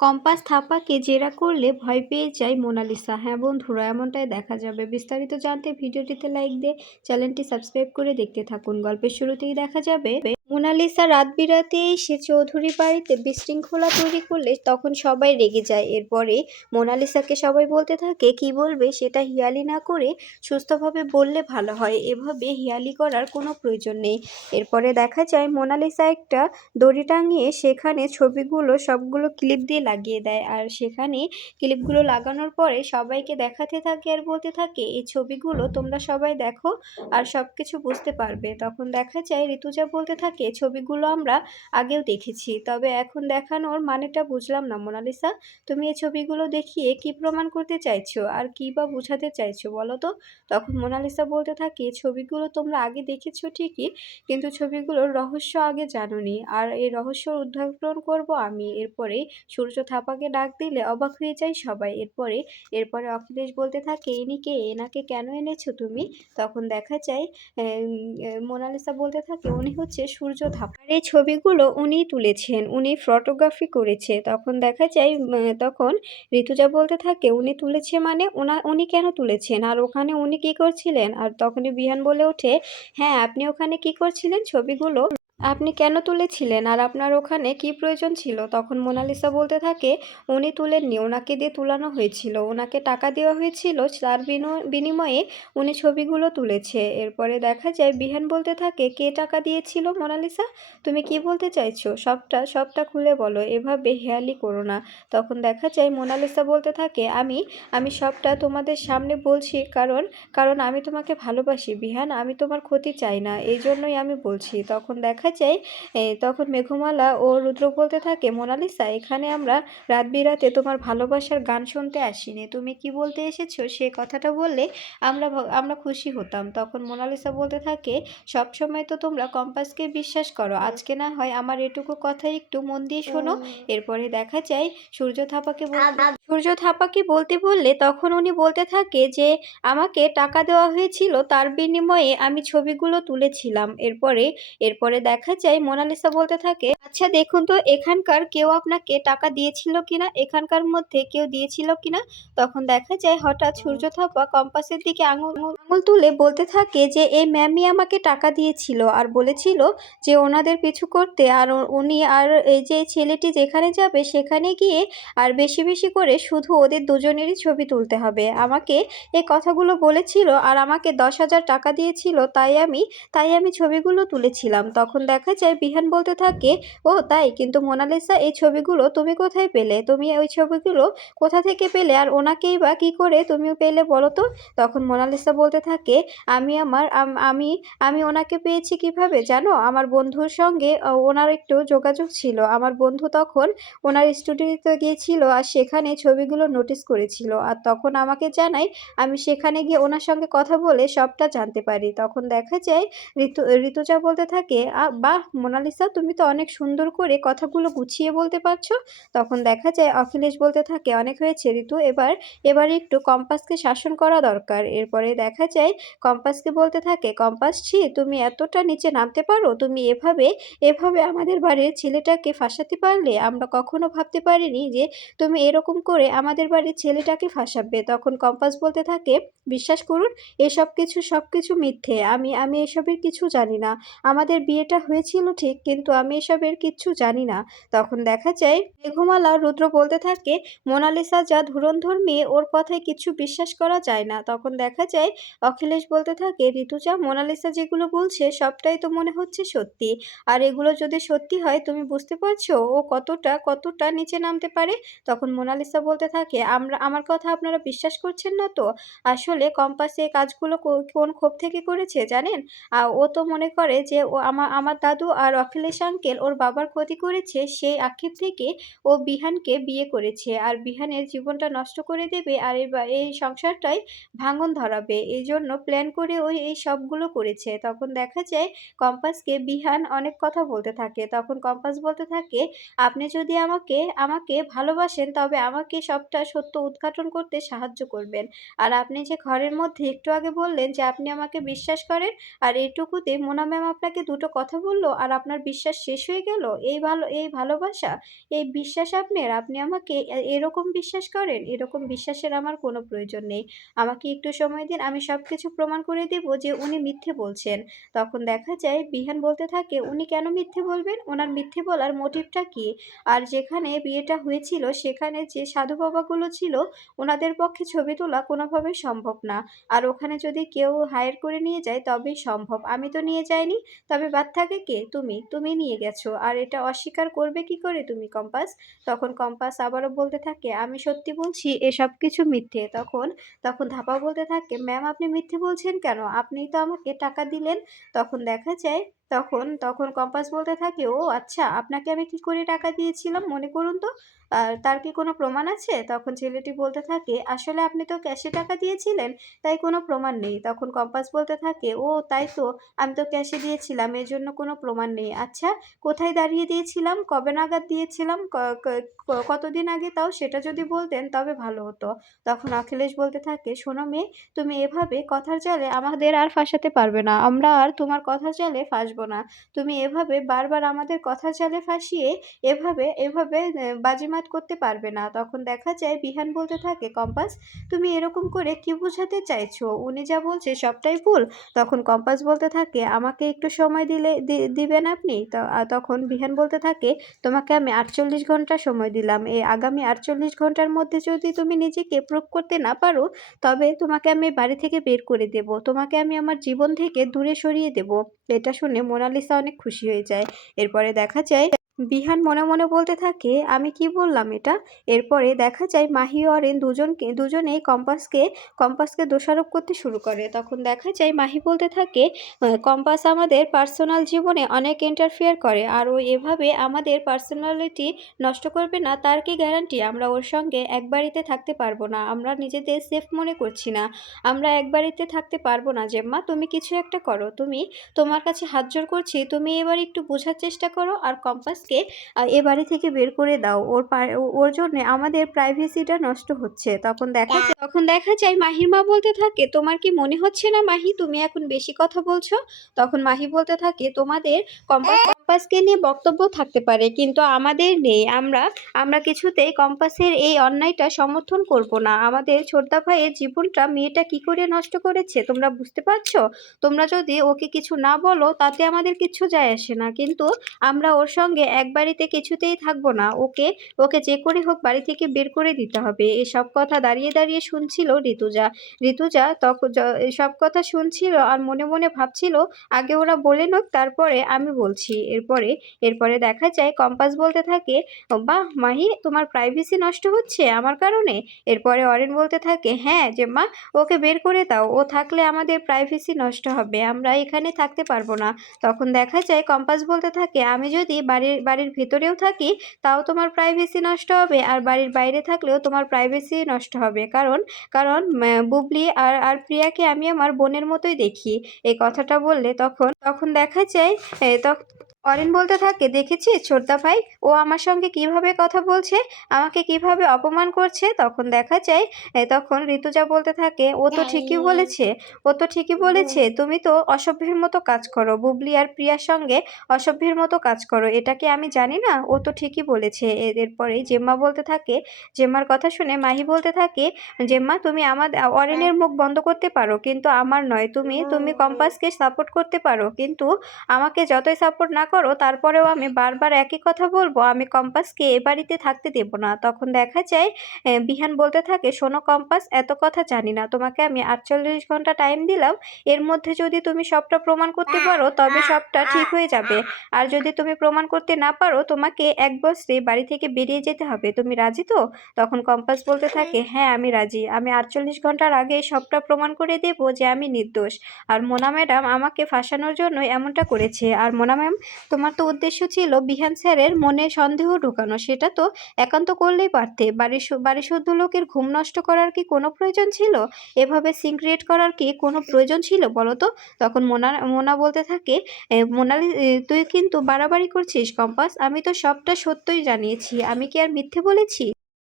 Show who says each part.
Speaker 1: Compass থাপাকে জেরা করলে ভয় পেয়ে যায় মোনালিসা। হ্যাঁ বন্ধুরা, এমনটাই দেখা যাবে। বিস্তারিত জানতে ভিডিওটিতে লাইক দিয়ে চ্যানেলটি সাবস্ক্রাইব করে দেখতে থাকুন। গল্পের শুরুতেই দেখা যাবে মোনালিসা রাত বিরাতে সে চৌধুরী বাড়িতে বিশৃঙ্খলা তৈরি করলে তখন সবাই রেগে যায়। এরপরে মোনালিসাকে সবাই বলতে থাকে, কি বলবে? সেটা হিয়ালি না করে সুস্থভাবে বললে ভালো হয়। এভাবে হিয়ালি করার কোনো প্রয়োজন নেই। এরপরে দেখা যায়, মোনালিসা একটা দড়ি টাঙিয়ে সেখানে ছবিগুলো, সবগুলো ক্লিপ দিয়ে লাগিয়ে দেয়। আর সেখানে ক্লিপগুলো লাগানোর পরে সবাইকে দেখাতে থাকে আর বলতে থাকে, এই ছবিগুলো তোমরা সবাই দেখো আর সব কিছু বুঝতে পারবে। তখন দেখা যায়, ঋতুজা বলতে থাকে ছবিগুলো আমরা আগেও দেখেছি। তবে এখন দেখানোর মানেটা বুঝলাম না, মোনালিসা। তুমি এই ছবিগুলো দেখিয়ে কি প্রমাণ করতে চাইছো? আর কি বা বোঝাতে চাইছো বলো তো? তখন মোনালিসা বলতে থাকে, ছবিগুলো তোমরা আগে দেখেছ ঠিকই, কিন্তু ছবিগুলোর রহস্য আগে জানোনি। আর এই রহস্য উদ্ঘাটন করব আমি। এরপরে সূর্য থাপাকে ডাক দিলে অবাক হয়ে যায় সবাই। এরপরে এরপরে অখিলেশ বলতে থাকে ইনি কে এনাকে কেন এনেছো তুমি? তখন দেখা যায় মোনালিসা বলতে থাকে, উনি হচ্ছে সূর্য থাপা আর এই ছবিগুলো উনি তুলেছেন, উনি ফটোগ্রাফি করেছে। তখন দেখা যায় তখন ঋতুজা বলতে থাকে, উনি তুলেছে মানে ওনা উনি কেন তুলেছেন? আর ওখানে উনি কি করছিলেন? আর তখনই বিহান বলে ওঠে হ্যাঁ আপনি ওখানে কি করছিলেন? ছবিগুলো আপনি কেন তুলেছিলেন? আর আপনার ওখানে কি প্রয়োজন ছিল? তখন মোনালিসা বলতে থাকে, উনি তুলেননি, ওনাকে দিয়ে তুলানো হয়েছিল। ওনাকে টাকা দেওয়া হয়েছিল, তার বিনো- বিনিময়ে উনি ছবিগুলো তুলেছে। এরপরে দেখা যায়, বিহান বলতে থাকে, কে টাকা দিয়েছিল মোনালিসা? তুমি কি বলতে চাইছো? সবটা সবটা খুলে বলো, এভাবে হেয়ালি করো না। তখন দেখা যায়, মোনালিসা বলতে থাকে, আমি আমি সবটা তোমাদের সামনে বলছি, কারণ কারণ আমি তোমাকে ভালোবাসি, বিহান। আমি তোমার ক্ষতি চাই না, এই জন্যই আমি বলছি। তখন দেখা যায় তখন মেঘমালা ও রুদ্র বলতে থাকে মোনালিসা এখানে আমরা রাত বিরাতে তোমার ভালোবাসার গান শুনতে আসিনি। তুমি কি বলতে এসেছ? সে কথাটা বললে আমরা আমরা খুশি হতাম। তখন মোনালিসা বলতে থাকে সব সময় তো তোমরা কম্পাসকে বিশ্বাস করো। আজকে না হয় আমার এটুকু কথা একটু মন দিয়ে শোনো। এরপরে দেখা যায় সূর্য থাপাকে বলতে সূর্য থাপাকে বলতে বললে তখন উনি বলতে থাকে যে, আমাকে টাকা দেওয়া হয়েছিল, তার বিনিময়ে আমি ছবিগুলো তুলেছিলাম। এরপরে এরপরে দেখা যায় মোনালিসা বলতে থাকে আচ্ছা দেখুন তো, এখানকার কেউ আপনাকে টাকা দিয়েছিল কিনা? এখানকার মধ্যে কেউ দিয়েছিল কিনা? তখন দেখা যায় হঠাৎ সূর্য থাপা কম্পাসের দিকে আঙুল আঙুল তুলে বলতে থাকে যে এই ম্যামই আমাকে টাকা দিয়েছিল। আর বলেছিল যে, ওনাদের পিছু করতে। আর উনি, আর এই যে ছেলেটি যেখানে যাবে সেখানে গিয়ে আর বেশি বেশি করে শুধু ওদের দুজনেরই ছবি তুলতে হবে। আমাকে এই কথাগুলো বলেছিল আর আমাকে দশ হাজার টাকা দিয়েছিল, তাই আমি তাই আমি ছবিগুলো তুলেছিলাম। তখন দেখা যায় বিহান বলতে থাকে ও, তাই? কিন্তু মোনালিসা, এই ছবিগুলো তুমি কোথায় পেলে? তুমি ওই ছবিগুলো কোথা থেকে পেলে? আর ওনাকেই বা কী করে তুমি পেলে বলো তো? তখন মোনালিসা বলতে থাকে, আমি আমার, আমি আমি ওনাকে পেয়েছি কীভাবে? জানো? আমার বন্ধুর সঙ্গে ওনার একটু যোগাযোগ ছিল। আমার বন্ধু তখন ওনার স্টুডিওতে গিয়েছিল আর সেখানে ছবিগুলো নোটিস করেছিল। আর তখন আমাকে জানায়, আমি সেখানে গিয়ে ওনার সঙ্গে কথা বলে সবটা জানতে পারি। তখন দেখা যায়, ঋতু, ঋতুজা বলতে থাকে বাহ! মোনালিসা, তুমি তো অনেক সুন্দর করে কথাগুলো গুছিয়ে বলতে পারছ? তখন দেখা যায় অখিলেশ বলতে থাকে, অনেক হয়েছে ঋতু, এবার এবার একটু কম্পাসকে শাসন করা দরকার। এরপরে দেখা যায় কম্পাসকে বলতে থাকে, কম্পাস ছি, তুমি এতটা নিচে নামতে পারো? তুমি এভাবে এভাবে আমাদের বাড়ির ছেলেটাকে ফাঁসাতে পারলে? আমরা কখনো ভাবতে পারিনি যে তুমি এরকম করে আমাদের বাড়ির ছেলেটাকে ফাঁসাবে। তখন কম্পাস বলতে থাকে, বিশ্বাস করুন, এসব কিছু সব কিছু মিথ্যে। আমি আমি এসবের কিছু জানি না। আমাদের বিয়েটা হয়েছিল ঠিক, কিন্তু আমি এসবের কিচ্ছু জানি না। তখন দেখা যায়, মেঘমালা রুদ্র বলতে থাকে, মোনালিসা যা ধুরন্ধর মেয়ে, ওর কথায় কিছু বিশ্বাস করা যায় না। তখন দেখা যায়, অখিলেশ বলতে থাকে, ঋতুজা, মোনালিসা যেগুলো বলছে, সবটাই তো মনে হচ্ছে সত্যি। আর এগুলো যদি সত্যি হয়, তুমি বুঝতে পারছ? ও কতটা কতটা নিচে নামতে পারে? তখন মোনালিসা বলতে থাকে, আমরা, আমার কথা আপনারা বিশ্বাস করছেন না তো? আসলে কম্পাসে কাজগুলো কোন ক্ষোভ থেকে করেছে, জানেন? ও তো মনে করে যে, ও আমার আমার দাদু আর অখিলেশ আঙ্কেল, ওর বাবার ক্ষতি করেছে, সেই আক্ষেপ থেকে ও বিহানকে বিয়ে করেছে। আর বিহানের জীবনটা নষ্ট করে দেবে আর এই সংসারটাই ভাঙন ধরাবে। এই জন্য প্ল্যান করে ওই এই সবগুলো করেছে। তখন দেখা যায় কম্পাসকে বিহান অনেক কথা বলতে থাকে। তখন কম্পাস বলতে থাকে, আপনি যদি আমাকে আমাকে ভালোবাসেন, তবে আমাকে সবটা সত্য উদ্ঘাটন করতে সাহায্য করবেন। আর আপনি যে ঘরের মধ্যে একটু আগে বললেন যে আপনি আমাকে বিশ্বাস করেন, আর এইটুকুতে মোনা ম্যাম আপনাকে দুটো কথা বলল, আর আপনার বিশ্বাস শেষ হয়ে গেল? এই ভালো, এই ভালোবাসা, এই বিশ্বাস আপনার? আপনি আমাকে এরকম বিশ্বাস করেন? এরকম বিশ্বাসের আমার কোনো প্রয়োজন নেই। আমাকে একটু সময় দিন, আমি সব কিছু প্রমাণ করে দেব যে উনি মিথ্যে বলছেন। তখন দেখা যায়, বিহান বলতে থাকে, উনি কেন মিথ্যে বলবেন? ওনার মিথ্যে বলার মোটিভটা কি? আর যেখানে বিয়েটা হয়েছিল, সেখানে যে সাধু বাবাগুলো ছিল, ওনাদের পক্ষে ছবি তোলা কোনোভাবে সম্ভব না। আর ওখানে যদি কেউ হায়ার করে নিয়ে যায়, তবেই সম্ভব। আমি তো নিয়ে যাইনি। তবে বাদ থাকে কে? তুমি তুমি নিয়ে গেছো। আর এটা অস্বীকার করবে কি করে তুমি, কম্পাস? তখন কম্পাস আবারও বলতে থাকে, আমি সত্যি বলছি, এসব কিছু মিথ্যে। তখন তখন ধাপা বলতে থাকে, ম্যাম, আপনি মিথ্যে বলছেন কেন? আপনি তো আমাকে টাকা দিলেন। তখন দেখা যায় তখন তখন কম্পাস বলতে থাকে, ও আচ্ছা আপনাকে আমি কি করে টাকা দিয়েছিলাম? মনে করুন তো। তার কি কোনো প্রমাণ আছে? তখন ছেলেটি বলতে থাকে, আসলে আপনি তো ক্যাশে টাকা দিয়েছিলেন, তাই কোনো প্রমাণ নেই। তখন কম্পাস বলতে থাকে, ও, তাই তো, আমি তো ক্যাশে দিয়েছিলাম, এর জন্য কোনো প্রমাণ নেই। আচ্ছা কোথায় দাঁড়িয়ে দিয়েছিলাম? কবে নাগাদ দিয়েছিলাম? কতদিন আগে তাও সেটা যদি বলতেন, তবে ভালো হতো। তখন অখিলেশ বলতে থাকে, শোনো মেয়ে, তুমি এভাবে কথার জালে আমাদের আর ফাঁসাতে পারবে না। আমরা আর তোমার কথার জালে ফাঁসবো না। তুমি এভাবে বারবার আমাদের কথা চালে ফাঁসিয়ে এভাবে এভাবে বাজিমাত করতে পারবে না। তখন দেখা যায় বিহান বলতে থাকে, কম্পাস, তুমি এরকম করে কি বোঝাতে চাইছো? উনি যা বলছে সবটাই ভুল। তখন কম্পাস বলতে থাকে, আমাকে একটু সময় দিলে দিবেন আপনি? তখন বিহান বলতে থাকে, তোমাকে আমি আটচল্লিশ ঘণ্টা সময় দিলাম। এই আগামী আটচল্লিশ ঘণ্টার মধ্যে যদি তুমি নিজেকে প্রুভ করতে না পারো, তবে তোমাকে আমি বাড়ি থেকে বের করে দেব। তোমাকে আমি আমার জীবন থেকে দূরে সরিয়ে দেব। এটা শুনে মোনালিসা অনেক খুশি হয়ে যায়। এরপরে দেখা যায় বিহান মনে মনে বলতে থাকে, আমি কি বললাম এটা? এরপরে দেখা যায় মাহি অরেন দুজনকে, দুজনেই কম্পাসকে কম্পাসকে দোষারোপ করতে শুরু করে। তখন দেখা যায় মাহি বলতে থাকে কম্পাস আমাদের পার্সোনাল জীবনে অনেক ইন্টারফেয়ার করে আর ও এভাবে আমাদের পার্সোনালিটি নষ্ট করবে না। তার কি গ্যারান্টি আমরা ওর সঙ্গে এক বাড়িতে থাকতে পারব না। আমরা নিজেদের সেফ মনে করছি না। আমরা এক বাড়িতে থাকতে পারব না, জেম্মা। তুমি কিছু একটা করো। তুমি তোমার কাছে হাত জোর করছি। তুমি এবার একটু বোঝার চেষ্টা করো আর কম্পাসকে আহ, এ বাড়ি থেকে বের করে দাও। ওর ওর জন্য আমাদের প্রাইভেসিটা নষ্ট হচ্ছে। তখন দেখা যায় তখন দেখা যায় মাহির মা বলতে থাকে তোমার কি মনে হচ্ছে না মাহি? তুমি এখন বেশি কথা বলছো? তখন মাহি বলতে থাকে তোমাদের কম্পাস কম্পাসকে নিয়ে বক্তব্য থাকতে পারে, কিন্তু আমাদের নেই। আমরা আমরা কিছুতেই কম্পাসের এই অন্যায়টা সমর্থন করব না। আমাদের ছোটদা ভাইয়ের জীবনটা মেয়েটা কি করে নষ্ট করেছে, তোমরা বুঝতে পারছ? তোমরা যদি ওকে কিছু না বলো, তাতে আমাদের কিচ্ছু যায় আসে না। কিন্তু আমরা ওর সঙ্গে এক বাড়িতে কিছুতেই থাকব না। ওকে ওকে যে করে হোক বাড়ি থেকে বের করে দিতে হবে। এসব কথা দাঁড়িয়ে দাঁড়িয়ে শুনছিল ঋতুজা। ঋতুজা তখন সব কথা শুনছিল আর মনে মনে ভাবছিল, আগে ওরা বলে নোক, তারপরে আমি বলছি। এরপরে এরপরে দেখা যায় কম্পাস বলতে থাকে বাহ মাহি তোমার প্রাইভেসি নষ্ট হচ্ছে আমার কারণে? এরপরে অরেন বলতে থাকে হ্যাঁ যে মা ওকে বের করে দাও ও থাকলে আমাদের প্রাইভেসি নষ্ট হবে আমরা এখানে থাকতে পারব না। তখন দেখা যায় কম্পাস বলতে থাকে আমি যদি বাড়ির বাড়ির ভিতরেও থাকি তাও তোমার প্রাইভেসি নষ্ট হবে আর বাড়ির বাইরে থাকলেও তোমার প্রাইভেসি নষ্ট হবে। কারণ কারণ বুবলি আর আর প্রিয়াকে আমি আমার বোনের মতোই দেখি। এই কথাটা বললে তখন তখন দেখা যায় এ, তখ- অরেন বলতে থাকে দেখেছিস ছোটদা ভাই? ও আমার সঙ্গে কীভাবে কথা বলছে? আমাকে কীভাবে অপমান করছে? তখন দেখা যায় তখন ঋতুজা বলতে থাকে ও তো ঠিকই বলেছে ও তো ঠিকই বলেছে তুমি তো অসভ্যের মতো কাজ করো বুবলি আর প্রিয়ার সঙ্গে অসভ্যের মতো কাজ করো এটা কি আমি জানি না? ও তো ঠিকই বলেছে। এরপরে জেম্মা বলতে থাকে জেম্মার কথা শুনে মাহি বলতে থাকে জেম্মা তুমি আমাদের অরেনের মুখ বন্ধ করতে পারো কিন্তু আমার নয় তুমি তুমি কম্পাসকে সাপোর্ট করতে পারো কিন্তু আমাকে যতই সাপোর্ট না করো, তারপরেও আমি বারবার একই কথা বলব, আমি কম্পাসকে এ বাড়িতে থাকতে দেব না। তখন দেখা যায় বিহান বলতে থাকে, শোনো কম্পাস, এত কথা জানি না, তোমাকে আমি আটচল্লিশ ঘণ্টা টাইম দিলাম, এর মধ্যে যদি তুমি সবটা প্রমাণ করতে পারো, তবে সবটা ঠিক হয়ে যাবে। আর যদি তুমি প্রমাণ করতে না পারো, তোমাকে এক বছরে বাড়ি থেকে বেরিয়ে যেতে হবে। তুমি রাজি তো? তখন কম্পাস বলতে থাকে হ্যাঁ আমি রাজি। আমি আটচল্লিশ ঘণ্টার আগে সবটা প্রমাণ করে দেব যে আমি নির্দোষ। আর মোনা ম্যাডাম আমাকে ফাঁসানোর জন্য এমনটা করেছে। আর মোনা ম্যাম তোমার তো উদ্দেশ্য ছিল বিহান স্যারের মনে সন্দেহ ঢোকানো, সেটা তো একান্ত করলেই পারতে। বাড়ির বাড়ির শুদ্ধ লোকের ঘুম নষ্ট করার কি কোনো প্রয়োজন ছিল? এভাবে সিন ক্রিয়েট করার কি কোনো প্রয়োজন ছিল বলো তো? তখন মোনা মোনা বলতে থাকে মোনালি তুই কিন্তু বাড়াবাড়ি করছিস কম্পাস, আমি তো সবটা সত্যই জানিয়েছি, আমি কি আর মিথ্যে বলেছি?